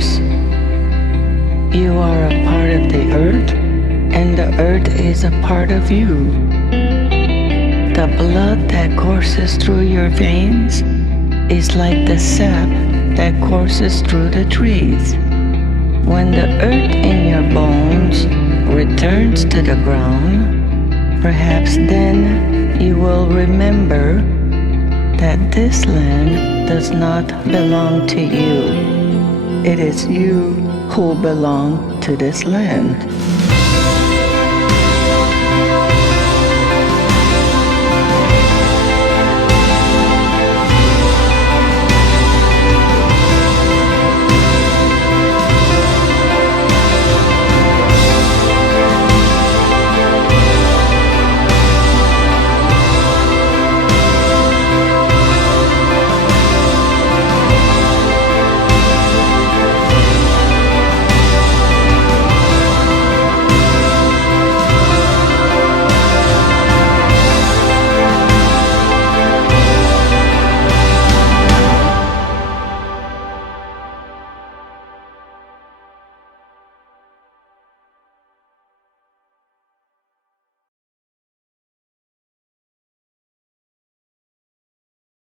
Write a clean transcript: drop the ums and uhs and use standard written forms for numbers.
source. You are a part of the earth, and the earth is a part of you. The blood that courses through your veins is like the sap that courses through the trees. When the earth in your bones returns to the ground, perhaps then you will remember that this land does not belong to you. It is you who belong to this land.